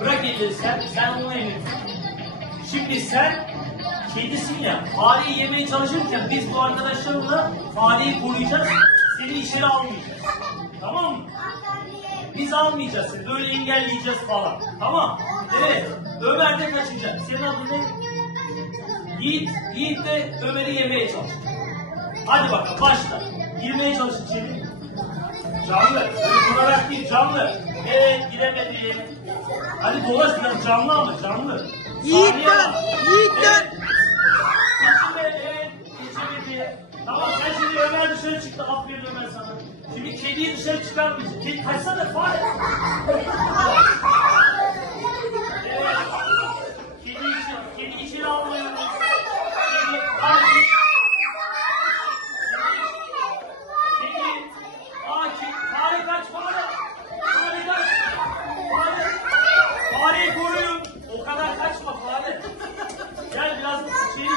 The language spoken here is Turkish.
Bırak elleri sen, sen onu emir. Şimdi sen kedisin ya, fareyi yemeye çalışırken biz bu arkadaşlarımla fareyi koruyacağız, seni içeri almayacağız. Tamam mı? Biz almayacağız seni, böyle engelleyeceğiz falan. Tamam. Evet, Ömer de kaçacak. Senin adın ne? Yiğit, Yiğit de Ömer'i yemeye çalışacak. Hadi bakalım başla. Girmeye çalış içeri. Canlı. Öyle durarak değil canlı. Evet giremedim. Hadi dolaş biraz canlı ama canlı. Yiğit dön. Yiğit dön. Tamam sen şimdi Ömer dışarı çıktı. Aferin Ömer sana. Şimdi kediyi dışarı çıkarmayacağız. Kedi kaçsana fare.